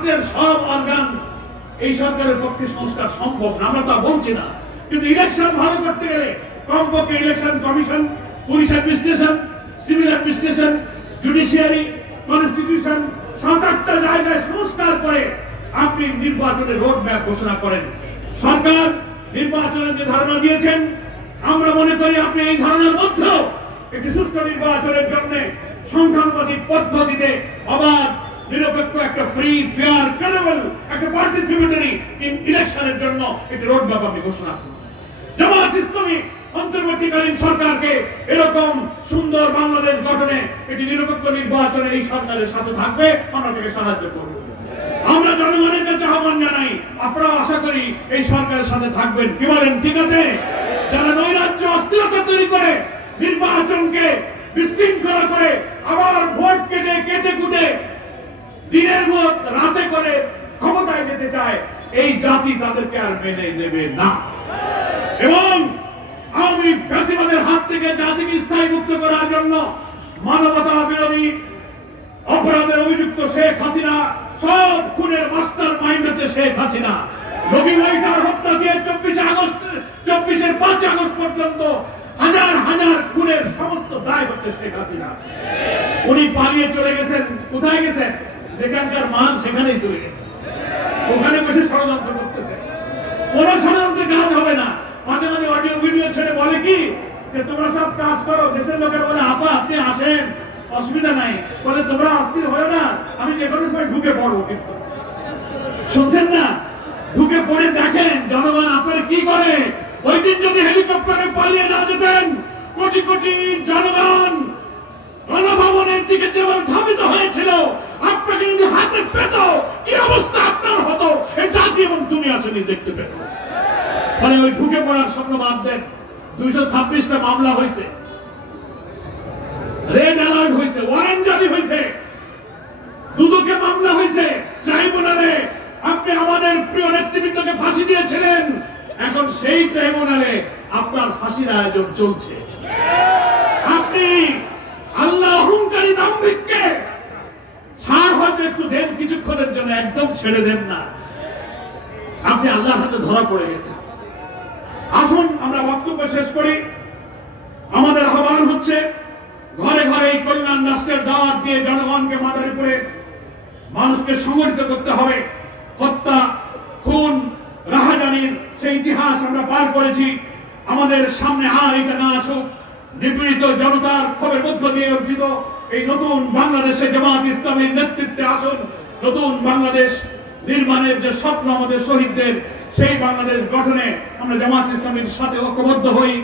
রাষ্ট্রের সব অর্গান এই সরকারের পক্ষে সংস্কার সম্ভব না, আমরা তা বলছি না, কিন্তু ইলেকশন ভালো করতে গেলে কমপক্ষে election commission, police administration, civil administration, judiciary, constitution ৭-৮টা জায়গায় সংস্কার করে আপনি নির্বাচনের রোড ম্যাপ ঘোষণা করেন। সরকার নির্বাচনের যে ধারণা দিয়েছেন, আমরা মনে করি আপনি এই ধারণার মধ্যেও একটি সুষ্ঠু নির্বাচনের জন্য সংখ্যানুপাতিক পদ্ধতিতে অবাধ নিরপেক্ষ একটা ফ্রি ফেয়ার ক্রেডিবল একটা পার্টিসিপেটরি ইলেকশনের জন্য একটি রোড ম্যাপ আপনি ঘোষণা করুন। জামায়াত ইসলামী অন্তর্বর্তীকালীন সরকারকে এরকম সুন্দর বাংলাদেশ গঠনে একটি নিরপেক্ষ নির্বাচনে এই সরকারের সাথে থাকবে, আমরা তাকে সাহায্য করব। আমরা জনগণের কাছে আহ্বান জানাই, আপনারা আশা করি এই সরকারের সাথে থাকবেন, কি বলেন? ঠিক আছে? যারা নৈরাজ্য অস্থিরতা তৈরি করে নির্বাচনকে বিশৃঙ্খলা করে আবার ভোট কেটে কেটে কুটে দিনের মত রাতে করে ক্ষমতায় যেতে চায়, এই জাতি তাদেরকে আর মেনে নেবে না। এবং আওয়ামী ফ্যাসিবাদের হাত থেকে জাতিকে স্থায়ী মুক্ত করার জন্য মানবতা বিরোধী অপরাধের অভিযুক্ত শেখ হাসিনা, সব খুনের মাস্টার মাইন্ড হচ্ছে শেখ হাসিনা। রবি ভাইটার হত্যা দিয়ে 24-এর 5 আগস্ট পর্যন্ত হাজার হাজার খুনের সমস্ত দায় হচ্ছে শেখ হাসিনা। উনি পালিয়ে চলে গেছেন, কোথায় গেছেন? যেখানকার মান সেখানেই চলে গেছে, ওখানে বসে ষড়যন্ত্র করতেছে। কোন ষড়যন্ত্রের কাজ হবে না। মাঝে মাঝে অডিও ভিডিও ছেড়ে বলে কি যে তোমরা সব কাজ করো, দেশের লোকের বলে আপা আপনি আসেন, অসুবিধা নাই, বলে তোমরা অস্থির হয়ে না, আমি যে কোনো সময় ঢুকে পড়বো। কিন্তু শুনছেন না? ঢুকে পড়ে দেখেন জনগণ আপনারা কি করে। ওই দিন যদি হেলিকপ্টারে পালিয়ে না যেতেন, কোটি কোটি জনগণ গণভবনের দিকে যেমন ধাবিত হয়েছিল, আপনাকে যদি হাতে পেত, কি অবস্থা আপনার হতো এই জাতি এবং দুনিয়া শ্রেণী দেখতে পেত। মানে ওই ঢুকে পড়ার স্বপ্ন বাদ দেন। 226টা মামলা হয়েছে, রেড অ্যালার্ট হয়েছে, ওয়ারেন্ট জারি হয়েছে, দুদকে মামলা হয়েছে, ট্রাইব্যুনালে আপনি আমাদের প্রিয় নেতৃবৃন্দকে ফাঁসি দিয়েছিলেন, এখন সেই ট্রাইব্যুনালে আপনার ফাঁসির আয়োজন চলছে। আপনি আল্লাহ অহংকারী দাম্ভিককে ছাড় হয়তো একটু দেন কিছুক্ষণের জন্য, একদম ছেড়ে দেন না। আপনি আল্লাহর হাতে ধরা পড়ে গেছেন। আসুন আমরা বক্তব্য শেষ করি। আমাদের আহ্বান হচ্ছে ঘরে ঘরে এই কল্যাণ রাষ্ট্রের দাওয়াত দিয়ে জনগণকে মাথার উপরে মানুষকে সংগঠিত করতে হবে। হত্যা, খুন, রাহাজানির সেই ইতিহাস আমরা পার করেছি, আমাদের সামনে আর এটা না আসুক। নিপীড়িত জনতার ক্ষোভের মধ্য দিয়ে অর্জিত এই নতুন বাংলাদেশে জামায়াত ইসলামীর নেতৃত্বে আসুন। নতুন বাংলাদেশ নির্মাণের যে স্বপ্ন আমাদের শহীদদের, সেই বাংলাদেশ গঠনে আমরা জামায়াত ইসলামীর সাথে ঐক্যবদ্ধ হই।